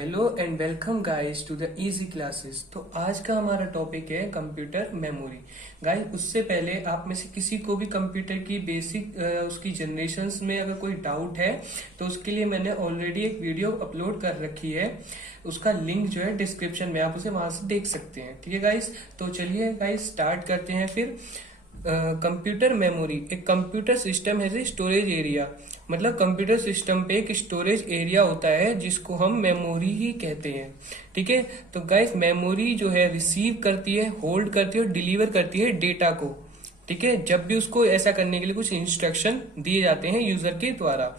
Hello and welcome guys to the easy classes. तो आज का हमारा टॉपिक है कंप्यूटर मेमोरी। गाइस उससे पहले आप में से किसी को भी कंप्यूटर की बेसिक उसकी जनरेशन्स में अगर कोई डाउट है तो उसके लिए मैंने ऑलरेडी एक वीडियो अपलोड कर रखी है। उसका लिंक जो है डिस्क्रिप्शन में, आप उसे वहां से देख सकते हैं। ठीक है गाइस, तो चलिए गाइस स्टार्ट करते हैं फिर। कंप्यूटर मेमोरी एक कंप्यूटर सिस्टम है स्टोरेज एरिया, मतलब कंप्यूटर सिस्टम पे एक स्टोरेज एरिया होता है जिसको हम मेमोरी ही कहते हैं। ठीक है, तो गाइस मेमोरी जो है रिसीव करती है, होल्ड करती है और डिलीवर करती है डेटा को। ठीक है, जब भी उसको ऐसा करने के लिए कुछ इंस्ट्रक्शन दिए जाते हैं यूजर के द्वारा।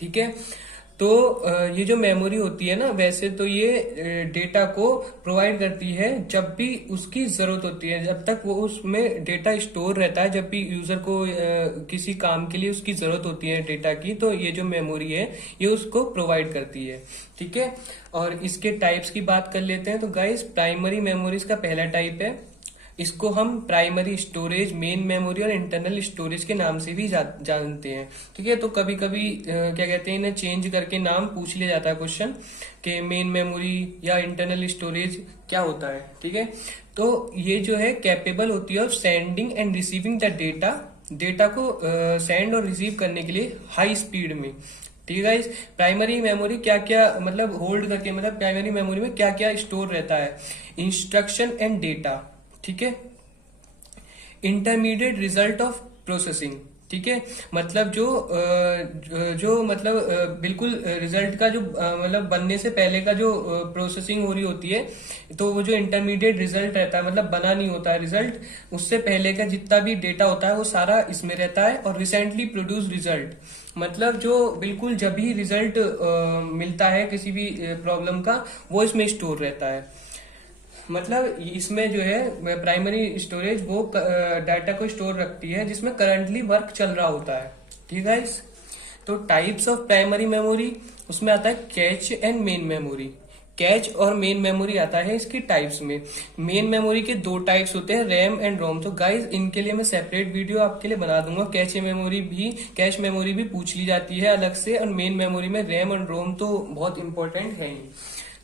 ठीक है, तो ये जो मेमोरी होती है ना, वैसे तो ये डेटा को प्रोवाइड करती है जब भी उसकी जरूरत होती है। जब तक वो उसमें डेटा स्टोर रहता है, जब भी यूजर को किसी काम के लिए उसकी जरूरत होती है डेटा की, तो ये जो मेमोरी है ये उसको प्रोवाइड करती है। ठीक है, और इसके टाइप्स की बात कर लेते हैं। तो गाइस प्राइमरी मेमोरीज का पहला टाइप है, इसको हम प्राइमरी स्टोरेज, मेन मेमोरी और इंटरनल स्टोरेज के नाम से भी जानते हैं। ठीक है, तो कभी कभी क्या कहते हैं, इन्हें चेंज करके नाम पूछ लिया जाता है क्वेश्चन कि मेन मेमोरी या इंटरनल स्टोरेज क्या होता है। ठीक है, तो ये जो है कैपेबल होती है of sending end receiving the data को सेंड और रिसीव करने के लिए हाई स्पीड में। ठीक है गाइस, प्राइमरी मेमोरी क्या क्या मतलब होल्ड करके, मतलब प्राइमरी मेमोरी में क्या क्या स्टोर रहता है, इंस्ट्रक्शन एंड डेटा। ठीक है, इंटरमीडिएट रिजल्ट ऑफ प्रोसेसिंग। ठीक है, मतलब जो मतलब बिल्कुल रिजल्ट का जो मतलब बनने से पहले का जो प्रोसेसिंग हो रही होती है, तो वो जो इंटरमीडिएट रिजल्ट रहता है, मतलब बना नहीं होता है रिजल्ट, उससे पहले का जितना भी डेटा होता है वो सारा इसमें रहता है। और रिसेंटली प्रोड्यूस रिजल्ट, मतलब जो बिल्कुल जब भी रिजल्ट मिलता है किसी भी प्रॉब्लम का, वो इसमें स्टोर रहता है। मतलब इसमें जो है प्राइमरी स्टोरेज वो डाटा को स्टोर रखती है जिसमें करंटली वर्क चल रहा होता है। ठीक है गाइस, तो टाइप्स ऑफ प्राइमरी मेमोरी, उसमें आता है catch and main memory. Catch और मेन मेमोरी आता है इसकी टाइप्स में। मेन मेमोरी के दो टाइप्स होते हैं, रैम एंड रोम। तो गाइस इनके लिए मैं सेपरेट वीडियो आपके लिए बना दूंगा। कैच मेमोरी भी पूछ ली जाती है अलग से, और मेन मेमोरी में रैम एंड रोम तो बहुत इंपॉर्टेंट है ही,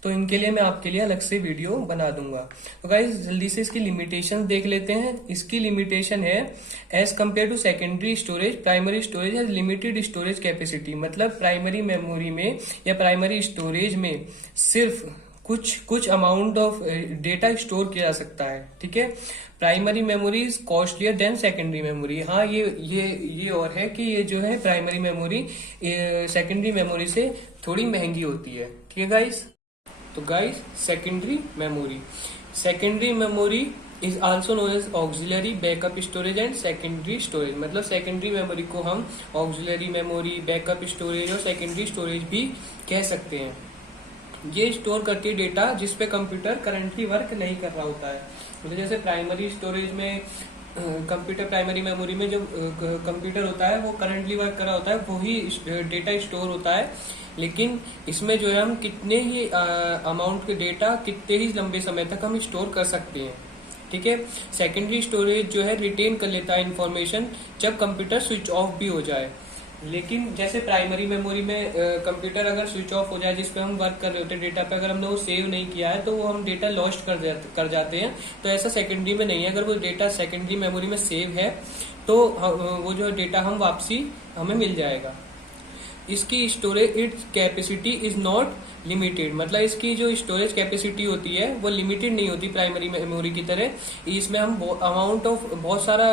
तो इनके लिए मैं आपके लिए अलग से वीडियो बना दूंगा। तो गाइस जल्दी से इसकी लिमिटेशन देख लेते हैं। इसकी लिमिटेशन है, as compare to secondary storage, primary storage has limited storage capacity. मतलब प्राइमरी मेमोरी में या प्राइमरी स्टोरेज में सिर्फ कुछ अमाउंट ऑफ डेटा स्टोर किया जा सकता है। ठीक है, primary memory is costlier then secondary memory. हाँ, ये और है कि ये जो है प्राइमरी मेमोरी सेकेंडरी मेमोरी से थोड़ी महंगी होती है। ठीक है गाइस, तो guys secondary memory is also known as auxiliary backup storage and secondary storage. मतलब सेकेंडरी मेमोरी को हम ऑक्सिलरी मेमोरी, बैकअप स्टोरेज और सेकेंडरी स्टोरेज भी कह सकते हैं। ये स्टोर करती है डेटा जिस पे कंप्यूटर करंटली वर्क नहीं कर रहा होता है। मतलब जैसे प्राइमरी स्टोरेज में कंप्यूटर, प्राइमरी मेमोरी में जो कंप्यूटर होता है वो करंटली वर्क कर रहा होता है, वही डेटा स्टोर होता है। लेकिन इसमें जो है हम कितने ही अमाउंट के डेटा कितने ही लंबे समय तक हम स्टोर कर सकते हैं। ठीक है, सेकेंडरी स्टोरेज जो है रिटेन कर लेता है इंफॉर्मेशन जब कंप्यूटर स्विच ऑफ भी हो जाए। लेकिन जैसे प्राइमरी मेमोरी में कंप्यूटर अगर स्विच ऑफ हो जाए जिसपे हम वर्क कर रहे होते हैं डेटा पे, अगर हमने वो सेव नहीं किया है तो वो हम डेटा लॉस्ट कर जाते हैं। तो ऐसा सेकेंडरी में नहीं है। अगर वो डेटा सेकेंडरी मेमोरी में सेव है तो वो जो डेटा हम वापसी हमें मिल जाएगा। इसकी storage its capacity is not limited, मतलब इसकी जो स्टोरेज कैपेसिटी होती है वो लिमिटेड नहीं होती प्राइमरी मेमोरी की तरह। इसमें हम बहुत सारा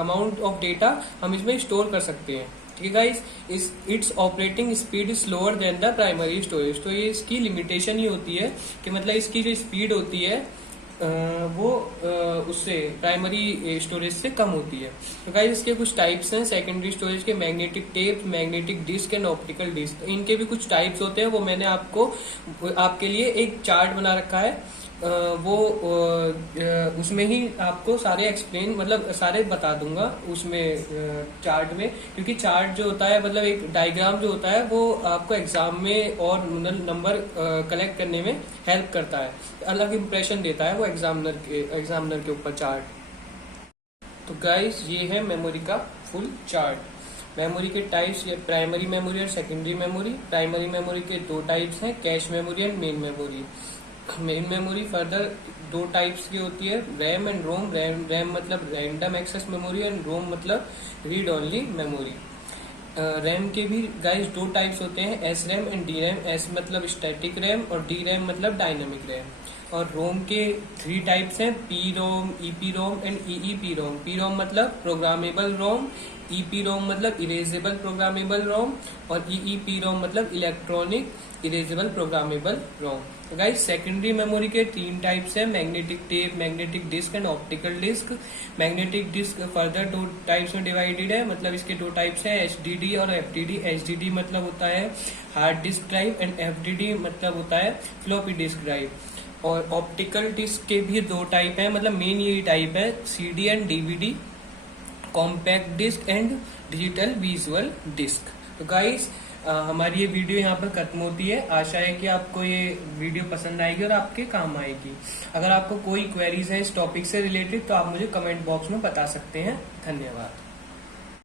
अमाउंट ऑफ डेटा हम इसमें स्टोर कर सकते हैं। ठीक है guys, it's operating speed is slower then the primary storage. तो ये इसकी लिमिटेशन ही होती है कि मतलब इसकी जो स्पीड होती है वो उससे प्राइमरी स्टोरेज से कम होती है। तो गाइस इसके कुछ टाइप्स हैं सेकेंडरी स्टोरेज के, magnetic tape, magnetic disk and optical disk. इनके भी कुछ टाइप्स होते हैं, वो मैंने आपके लिए एक चार्ट बना रखा है। वो उसमें ही आपको सारे मतलब सारे बता दूंगा उसमें चार्ट में, क्योंकि चार्ट जो होता है मतलब एक डायग्राम जो होता है वो आपको एग्जाम में और नंबर कलेक्ट करने में हेल्प करता है, अलग इंप्रेशन देता है वो एग्जामिनर के ऊपर चार्ट। तो गाइस ये है मेमोरी का फुल चार्ट। मेमोरी के टाइप्स, प्राइमरी मेमोरी और सेकेंडरी मेमोरी। प्राइमरी मेमोरी के दो टाइप्स हैं, cache memory and main memory. Main memory further दो टाइप्स की होती है, रैम एंड रोम। रैम मतलब रैंडम एक्सेस मेमोरी एंड रोम मतलब रीड ओनली मेमोरी। रैम के भी गाइस दो टाइप्स होते हैं, S RAM and D RAM. S मतलब स्टैटिक रैम और डी रैम मतलब डायनामिक रैम। और रोम के थ्री टाइप्स हैं, P ROM, EP ROM and EEP ROM. P ROM मतलब प्रोग्रामेबल रोम, ईपी रोम मतलब इरेजेबल प्रोग्रामेबल रोम और ईईपी रोम मतलब electronic erasable programmable ROM. Guys secondary memory के तीन टाइप्स हैं, magnetic tape, magnetic disk and optical disk. Magnetic disk further दो types में divided है, मतलब इसके दो टाइप्स हैं, एचडीडी और एफडीडी। एचडीडी मतलब होता है hard disk drive and FDD मतलब होता है फ्लॉपी डिस्क ड्राइव। और ऑप्टिकल डिस्क के भी दो टाइप हैं, मतलब मेन यही टाइप है, CD and DVD, compact disk and digital visual disk. तो गाइस हमारी ये वीडियो यहाँ पर खत्म होती है। आशा है कि आपको ये वीडियो पसंद आएगी और आपके काम आएगी। अगर आपको कोई क्वेरीज है इस टॉपिक से रिलेटेड तो आप मुझे कमेंट बॉक्स में बता सकते हैं। धन्यवाद।